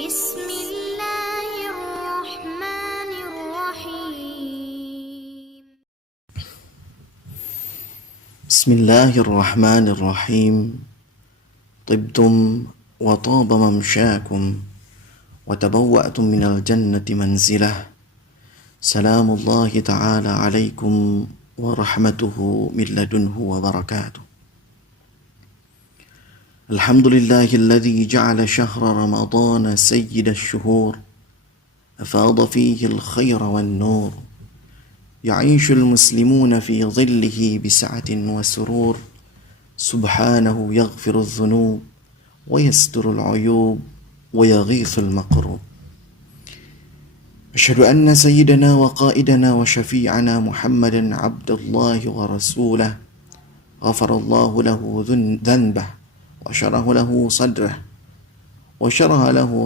بسم الله الرحمن الرحيم بسم الله الرحمن الرحيم طبتم وطاب ممشاكم وتبوأتم من الجنة منزلة سلام الله تعالى عليكم ورحمته من لدنه وبركاته الحمد لله الذي جعل شهر رمضان سيد الشهور أفاض فيه الخير والنور يعيش المسلمون في ظله بسعة وسرور سبحانه يغفر الذنوب ويستر العيوب ويغيث المكروب أشهد أن سيدنا وقائدنا وشفيعنا محمدا عبد الله ورسوله غفر الله له ذنبه وشرح له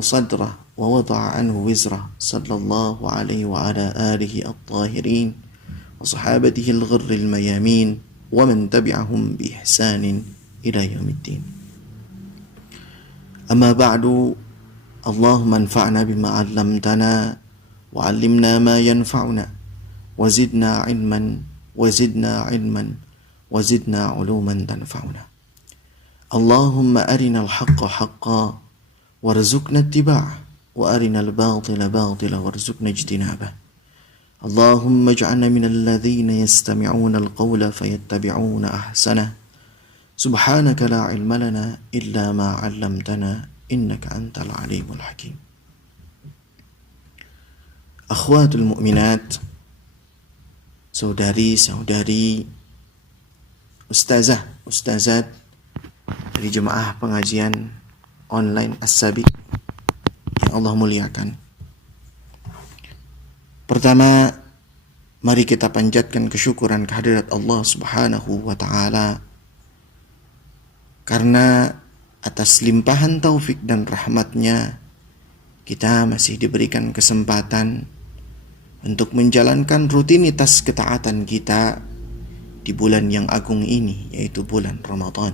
صدره ووضع عنه وزره صلى الله عليه وعلى آله الطاهرين وصحابته الغر الميامين ومن تبعهم بإحسان إلى يوم الدين أما بعد اللهم انفعنا بما علمتنا وعلمنا ما ينفعنا وزدنا علما وزدنا علوما تنفعنا اللهم أرنا الحق حقا وارزقنا اتباعه وأرنا الباطل باطلا وارزقنا اجتنابه اللهم اجعلنا من الذين يستمعون القول فيتبعون أحسنه سبحانك لا علم لنا إلا ما علمتنا إنك أنت العليم الحكيم Akhwatul mu'minat, saudari-saudari, ustazat dari jemaah pengajian online As-Sabiq yang Allah muliakan. Pertama, mari kita panjatkan kesyukuran kehadirat Allah Subhanahu wa ta'ala karena atas limpahan taufik dan rahmatnya kita masih diberikan kesempatan untuk menjalankan rutinitas ketaatan kita di bulan yang agung ini, yaitu bulan Ramadan.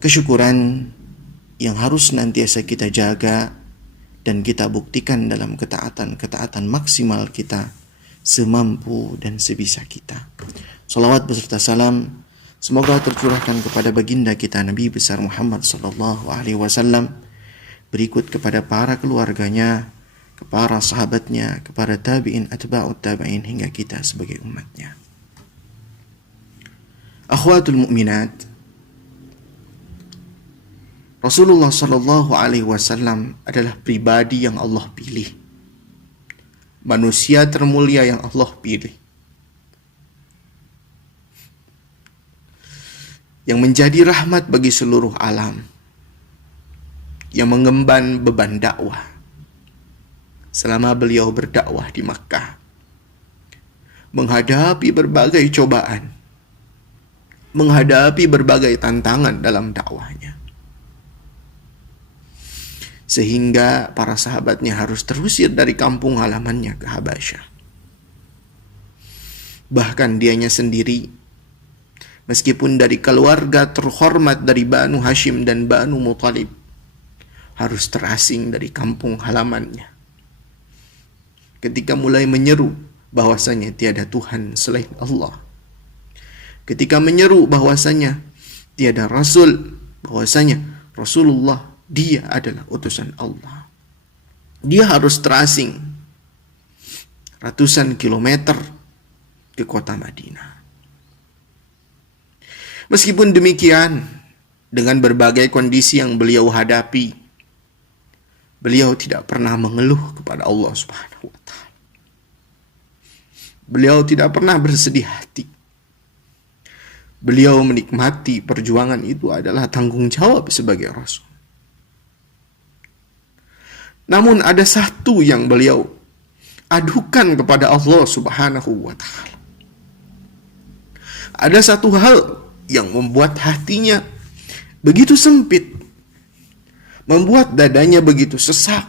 Kesyukuran yang harus nantiasa kita jaga dan kita buktikan dalam ketaatan maksimal kita semampu dan sebisa kita. Salawat beserta salam semoga tercurahkan kepada baginda kita Nabi besar Muhammad sallallahu alaihi wasallam, berikut kepada para keluarganya, kepada sahabatnya, kepada tabi'in, atba'ut tabi'in hingga kita sebagai umatnya. Akhwatul mu'minat, Rasulullah sallallahu alaihi wasallam adalah pribadi yang Allah pilih, manusia termulia yang Allah pilih, yang menjadi rahmat bagi seluruh alam, yang mengemban beban dakwah selama beliau berdakwah di Makkah, menghadapi berbagai cobaan, menghadapi berbagai tantangan dalam dakwahnya, sehingga para sahabatnya harus terusir dari kampung halamannya ke Habasyah. Bahkan dianya sendiri, meskipun dari keluarga terhormat dari Banu Hashim dan Banu Muthalib, harus terasing dari kampung halamannya ketika mulai menyeru bahwasanya tiada Tuhan selain Allah, ketika menyeru bahwasanya tiada Rasul, bahwasanya Rasulullah dia adalah utusan Allah. Dia harus terasing ratusan kilometer ke kota Madinah. Meskipun demikian, dengan berbagai kondisi yang beliau hadapi, beliau tidak pernah mengeluh kepada Allah Subhanahu wa ta'ala. Beliau tidak pernah bersedih hati. Beliau menikmati perjuangan itu adalah tanggung jawab sebagai Rasul. Namun ada satu yang beliau adukan kepada Allah Subhanahu wa ta'ala. Ada satu hal yang membuat hatinya begitu sempit, membuat dadanya begitu sesak,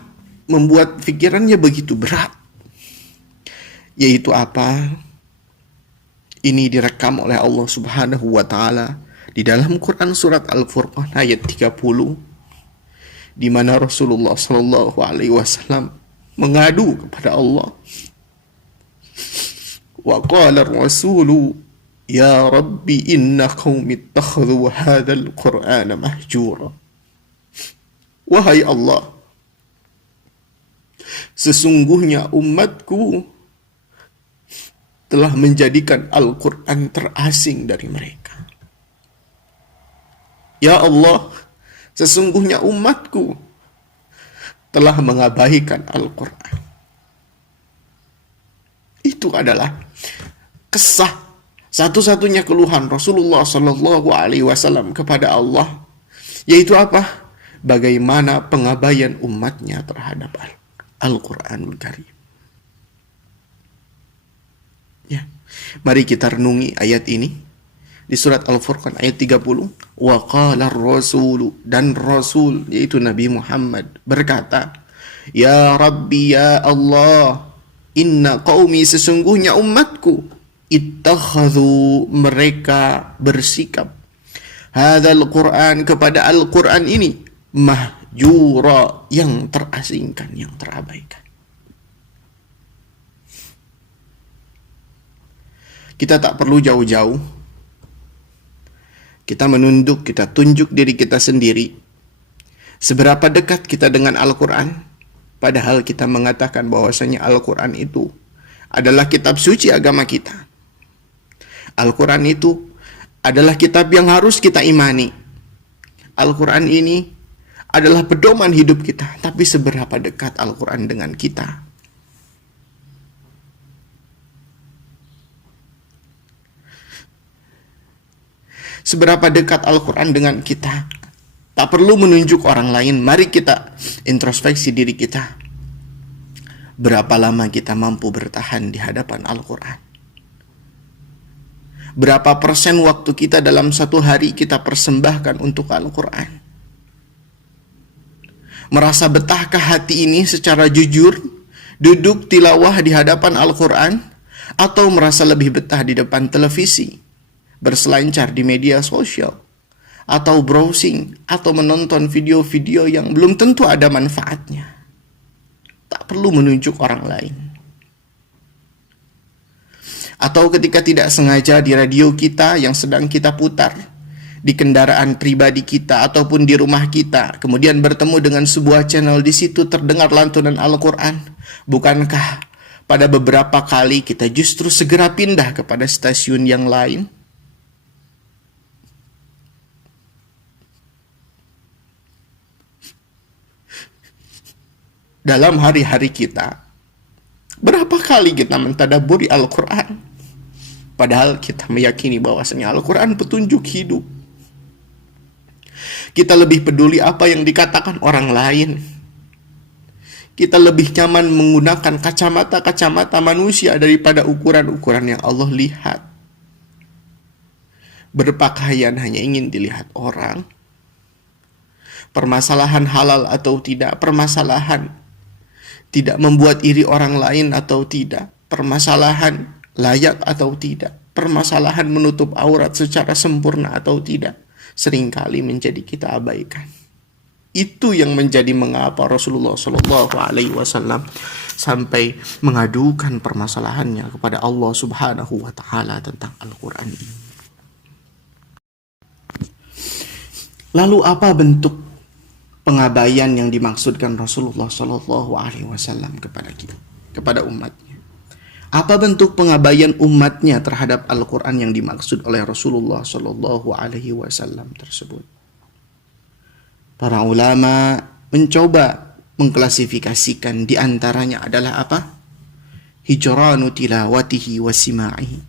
membuat pikirannya begitu berat. Yaitu apa? Ini direkam oleh Allah Subhanahu wa ta'ala di dalam Quran surat Al-Furqan ayat 30, di mana Rasulullah Shallallahu Alaihi Wasallam mengadu kepada Allah. Wa qala ar-rasulu ya Rabbi inna qaumi ittakhadhu hadzal Qur'ana mahjura. Wahai Allah, sesungguhnya umatku telah menjadikan Al-Quran terasing dari mereka. Ya Allah, sesungguhnya umatku telah mengabaikan Al-Quran. Itu adalah kesah satu-satunya keluhan Rasulullah Shallallahu Alaihi Wasallam kepada Allah, yaitu apa? Bagaimana pengabaian umatnya terhadap Al-Quranul Karim. Ya, mari kita renungi ayat ini di surat Al-Furqan ayat 30. Wa qala ar-rasulu, dan Rasul yaitu Nabi Muhammad berkata, Ya Rabbi, ya Allah, inna qaumi, sesungguhnya umatku, ittakhadhu, mereka bersikap, hadzal Quran, kepada Al-Quran ini, mahjura, yang terasingkan, yang terabaikan. Kita tak perlu jauh-jauh, kita menunduk, kita tunjuk diri kita sendiri, seberapa dekat kita dengan Al-Quran, padahal kita mengatakan bahwasanya Al-Quran itu adalah kitab suci agama kita. Al-Quran itu adalah kitab yang harus kita imani. Al-Quran ini adalah pedoman hidup kita. Tapi seberapa dekat Al-Quran dengan kita? Seberapa dekat Al-Quran dengan kita? Tak perlu menunjuk orang lain. Mari kita introspeksi diri kita. Berapa lama kita mampu bertahan di hadapan Al-Quran? Berapa persen waktu kita dalam satu hari kita persembahkan untuk Al-Quran? Merasa betahkah hati ini secara jujur duduk tilawah di hadapan Al-Quran, atau merasa lebih betah di depan televisi, berselancar di media sosial, atau browsing, atau menonton video-video yang belum tentu ada manfaatnya? Tak perlu menunjuk orang lain. Atau ketika tidak sengaja di radio kita yang sedang kita putar, di kendaraan pribadi kita ataupun di rumah kita, kemudian bertemu dengan sebuah channel, di situ terdengar lantunan Al-Quran, bukankah pada beberapa kali kita justru segera pindah kepada stasiun yang lain? Dalam hari-hari kita, berapa kali kita mentadabburi Al-Quran, padahal kita meyakini bahwasanya Al-Quran petunjuk hidup. Kita lebih peduli apa yang dikatakan orang lain. Kita lebih nyaman menggunakan kacamata-kacamata manusia daripada ukuran-ukuran yang Allah lihat. Berpakaian hanya ingin dilihat orang. Permasalahan halal atau tidak, permasalahan tidak membuat iri orang lain atau tidak, permasalahan layak atau tidak, permasalahan menutup aurat secara sempurna atau tidak, seringkali menjadi kita abaikan. Itu yang menjadi mengapa Rasulullah Shallallahu Alaihi Wasallam sampai mengadukan permasalahannya kepada Allah Subhanahu Wa Taala tentang Al-Quran ini. Lalu apa bentuk pengabaian yang dimaksudkan Rasulullah Shallallahu Alaihi Wasallam kepada umatnya? Apa bentuk pengabaian umatnya terhadap Al-Quran yang dimaksud oleh Rasulullah Shallallahu Alaihi Wasallam tersebut? Para ulama mencoba mengklasifikasikan, di antaranya adalah apa? Hijranu tilawatihi wa sima'ihi,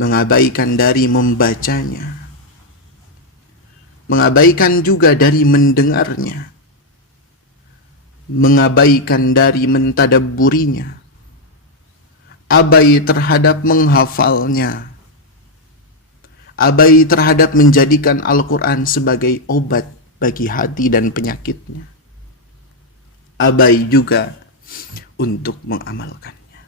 mengabaikan dari membacanya, mengabaikan juga dari mendengarnya, mengabaikan dari mentadabburinya, abai terhadap menghafalnya, abai terhadap menjadikan Al-Quran sebagai obat bagi hati dan penyakitnya, abai juga untuk mengamalkannya.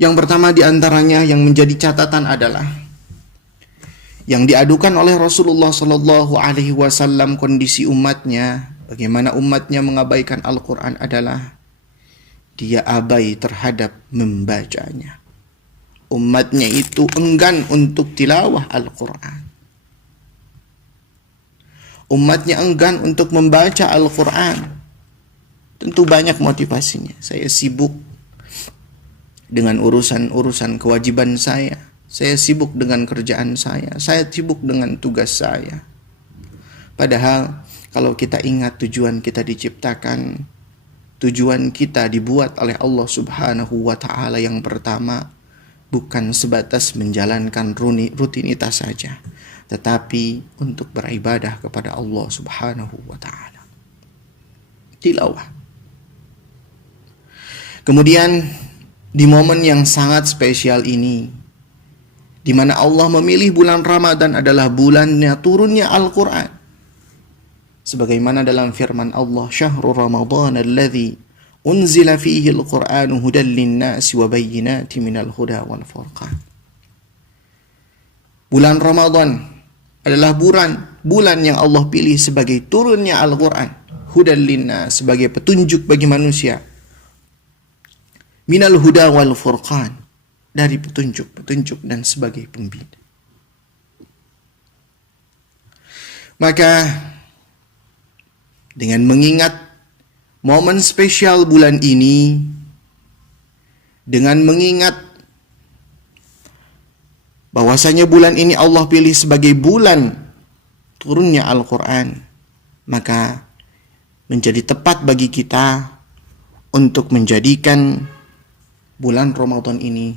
Yang pertama di antaranya yang menjadi catatan adalah yang diadukan oleh Rasulullah Shallallahu Alaihi Wasallam kondisi umatnya, bagaimana umatnya mengabaikan Al-Quran adalah dia abai terhadap membacanya. Umatnya itu enggan untuk tilawah Al-Quran. Umatnya enggan untuk membaca Al-Quran. Tentu banyak motivasinya. Saya sibuk dengan urusan-urusan kewajiban saya. Saya sibuk dengan kerjaan saya. Saya sibuk dengan tugas saya. Padahal kalau kita ingat tujuan kita diciptakan, tujuan kita dibuat oleh Allah Subhanahu wa Ta'ala yang pertama bukan sebatas menjalankan rutinitas saja, tetapi untuk beribadah kepada Allah Subhanahu wa Ta'ala. Tilawah. Kemudian di momen yang sangat spesial ini, di mana Allah memilih bulan Ramadan adalah bulannya turunnya Al-Quran. Sebagaimana dalam firman Allah, Syahrul Ramadan alladzi unzila fihi al-Qur'anu hudan lin-nasi wa bayyinatin minal huda wal furqan. Bulan Ramadan adalah bulan yang Allah pilih sebagai turunnya Al-Quran, hudan lin-nas, sebagai petunjuk bagi manusia, minal huda wal furqan, dari petunjuk dan sebagai pembina. Maka dengan mengingat momen spesial bulan ini, dengan mengingat bahwasanya bulan ini Allah pilih sebagai bulan turunnya Al-Quran, maka menjadi tepat bagi kita untuk menjadikan bulan Ramadan ini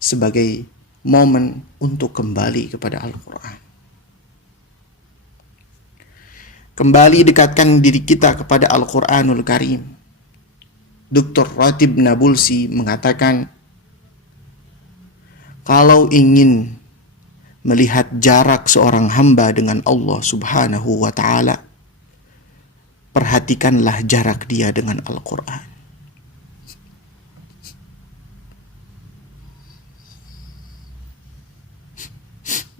sebagai momen untuk kembali kepada Al-Quran. Kembali dekatkan diri kita kepada Al-Quranul Karim. Dr. Ratib Nabulsi mengatakan, kalau ingin melihat jarak seorang hamba dengan Allah Subhanahu wa Ta'ala, perhatikanlah jarak dia dengan Al-Quran.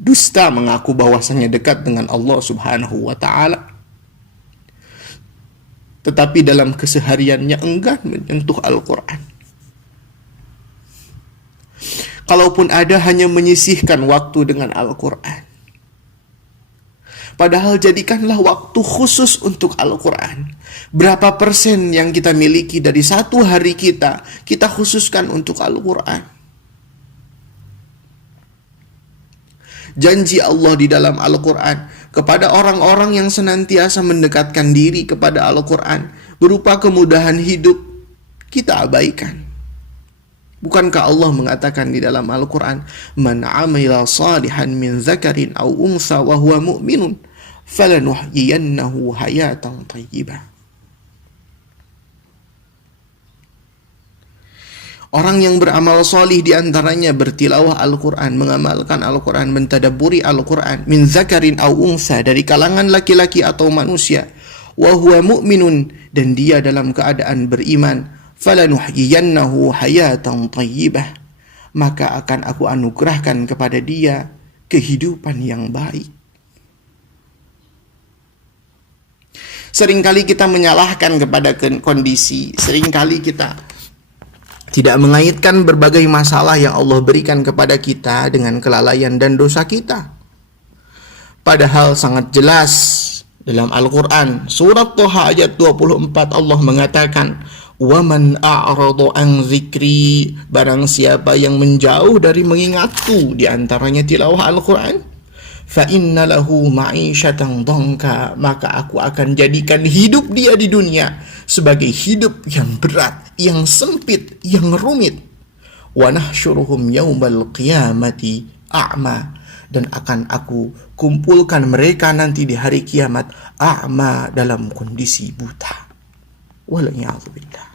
Dusta mengaku bahwasanya dekat dengan Allah Subhanahu wa Ta'ala, tetapi dalam kesehariannya enggan menyentuh Al-Quran. Kalaupun ada, hanya menyisihkan waktu dengan Al-Quran. Padahal jadikanlah waktu khusus untuk Al-Quran. Berapa persen yang kita miliki dari satu hari kita khususkan untuk Al-Quran. Janji Allah di dalam Al-Quran kepada orang-orang yang senantiasa mendekatkan diri kepada Al-Quran berupa kemudahan hidup, kita abaikan. Bukankah Allah mengatakan di dalam Al-Quran, man amila salihan min zakarin aw unsa wa huwa mu'minun falanuhyiyannahu hayatan thayyibah. Orang yang beramal solih diantaranya bertilawah Al-Quran, mengamalkan Al-Quran, mentadabburi Al-Quran, min zakarin aw unsa, dari kalangan laki-laki atau manusia, wa huwa mu'minun, dan dia dalam keadaan beriman, falanuhyiyannahu hayatan thayyibah, maka akan aku anugerahkan kepada dia kehidupan yang baik. Seringkali kita menyalahkan kepada kondisi, seringkali kita tidak mengaitkan berbagai masalah yang Allah berikan kepada kita dengan kelalaian dan dosa kita. Padahal sangat jelas dalam Al-Quran, surat Thaha ayat 24, Allah mengatakan, وَمَنْ أَعْرَضَ عَنْ ذِكْرِي, barang siapa yang menjauh dari mengingatku, diantaranya tilawah Al-Quran, فَإِنَّ لَهُ مَعِيشَةً ضَنْكَ, maka aku akan jadikan hidup dia di dunia sebagai hidup yang berat, yang sempit, yang rumit. وَنَحْشُرُهُمْ يَوْمَ الْقِيَامَةِ أَعْمَى, dan akan aku kumpulkan mereka nanti di hari kiamat a'ma, dalam kondisi buta. Wala'iyadzubillah.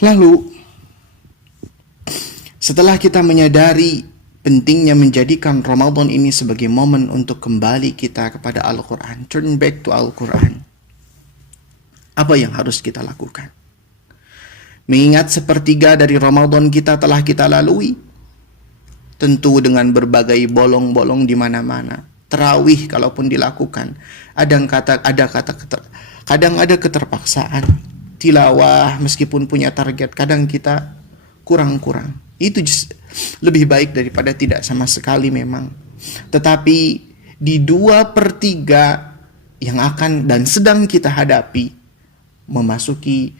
Lalu setelah kita menyadari pentingnya menjadikan Ramadan ini sebagai momen untuk kembali kita kepada Al-Quran, turn back to Al-Quran, apa yang harus kita lakukan? Mengingat sepertiga dari Ramadan kita telah kita lalui, tentu dengan berbagai bolong-bolong di mana-mana. Tarawih kalaupun dilakukan, kadang ada keterpaksaan. Tilawah meskipun punya target, kadang kita kurang-kurang. Itu lebih baik daripada tidak sama sekali memang. Tetapi di 2/3 yang akan dan sedang kita hadapi, memasuki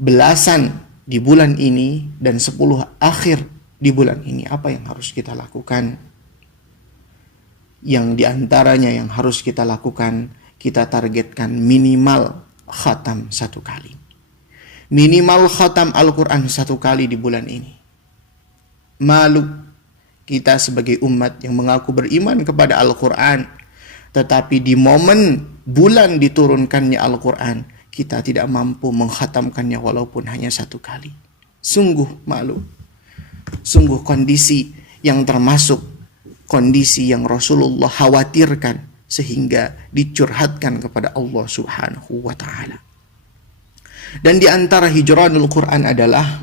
belasan di bulan ini dan 10 akhir di bulan ini, apa yang harus kita lakukan? Yang diantaranya yang harus kita lakukan, kita targetkan minimal khatam 1 kali. Minimal khatam Al-Quran 1 kali di bulan ini. Malu kita sebagai umat yang mengaku beriman kepada Al-Quran, tetapi di momen bulan diturunkannya Al-Quran, kita tidak mampu mengkhatamkannya walaupun hanya 1 kali. Sungguh malu. Sungguh kondisi yang termasuk kondisi yang Rasulullah khawatirkan sehingga dicurhatkan kepada Allah Subhanahu wa ta'ala. Dan di antara hijranul Quran adalah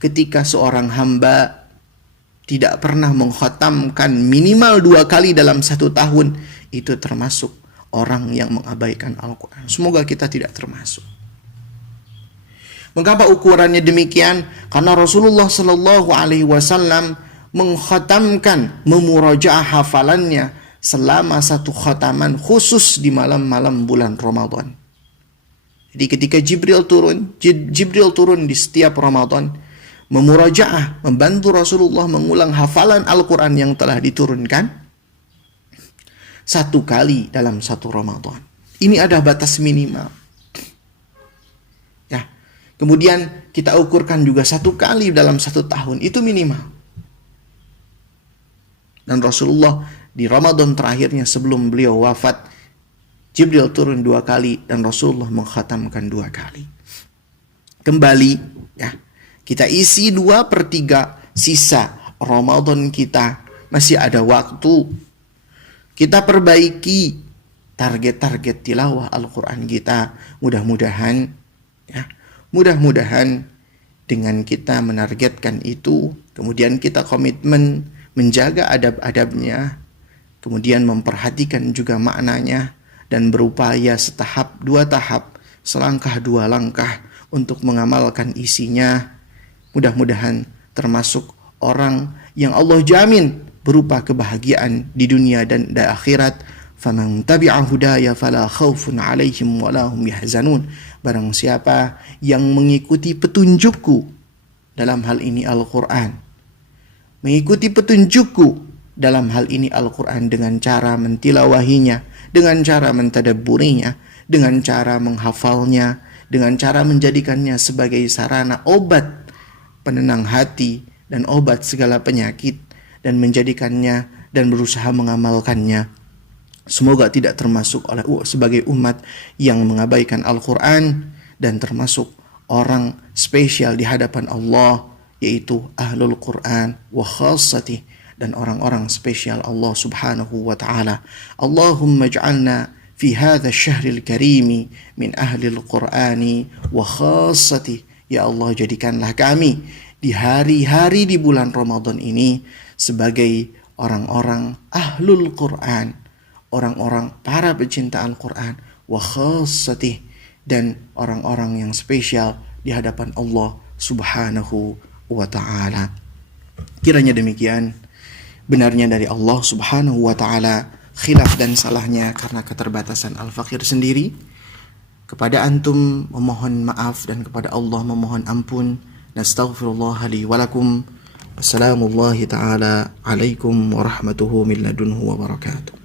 ketika seorang hamba tidak pernah mengkhatamkan minimal 2 kali dalam 1 tahun, itu termasuk orang yang mengabaikan Al-Quran. Semoga kita tidak termasuk. Mengapa ukurannya demikian? Karena Rasulullah Shallallahu Alaihi Wasallam mengkhatamkan, memurajaah hafalannya selama 1 khataman khusus di malam-malam bulan Ramadan. Jadi ketika Jibril turun di setiap Ramadan, memurajaah, membantu Rasulullah mengulang hafalan Al-Quran yang telah diturunkan 1 kali dalam 1 Ramadan. Ini ada batas minimal. Ya. Kemudian kita ukurkan juga 1 kali dalam 1 tahun, itu minimal. Dan Rasulullah di Ramadan terakhirnya sebelum beliau wafat, Jibril turun 2 kali dan Rasulullah mengkhatamkan 2 kali. Kembali, ya, kita isi 2/3 sisa Ramadan kita, masih ada waktu. Kita perbaiki target-target tilawah Al-Quran kita. Mudah-mudahan dengan kita menargetkan itu, kemudian kita komitmen menjaga adab-adabnya, kemudian memperhatikan juga maknanya, dan berupaya setahap 2 tahap, selangkah 2 langkah untuk mengamalkan isinya. Mudah-mudahan termasuk orang yang Allah jamin berupa kebahagiaan di dunia dan di akhirat. Faman tabi'a hudaya fala khaufun 'alaihim wa la hum yahzanun. Barang siapa yang mengikuti petunjukku, dalam hal ini Al-Quran, mengikuti petunjukku dalam hal ini Al-Quran dengan cara mentilawahinya, dengan cara mentadabburinya, dengan cara menghafalnya, dengan cara menjadikannya sebagai sarana obat penenang hati dan obat segala penyakit, dan menjadikannya dan berusaha mengamalkannya. Semoga tidak termasuk sebagai umat yang mengabaikan Al-Quran dan termasuk orang spesial di hadapan Allah, yaitu ahlul Quran wa khassatih, dan orang-orang spesial Allah Subhanahu wa ta'ala. Allahumma ij'alna fi hadha asy-syahril karimi min ahlil Qur'ani wa khassatih. Ya Allah, jadikanlah kami di hari-hari di bulan Ramadan ini sebagai orang-orang ahlul Quran, orang-orang para pecinta Al-Quran, wa khassatih, dan orang-orang yang spesial di hadapan Allah Subhanahu wa ta'ala. Kiranya demikian, benarnya dari Allah Subhanahu wa ta'ala, khilaf dan salahnya karena keterbatasan Al-Fakir sendiri. Kepada antum memohon maaf dan kepada Allah memohon ampun. Nastaghfirullah li wa lakum. Wassalamullahi ta'ala alaikum warahmatullahi wabarakatuh.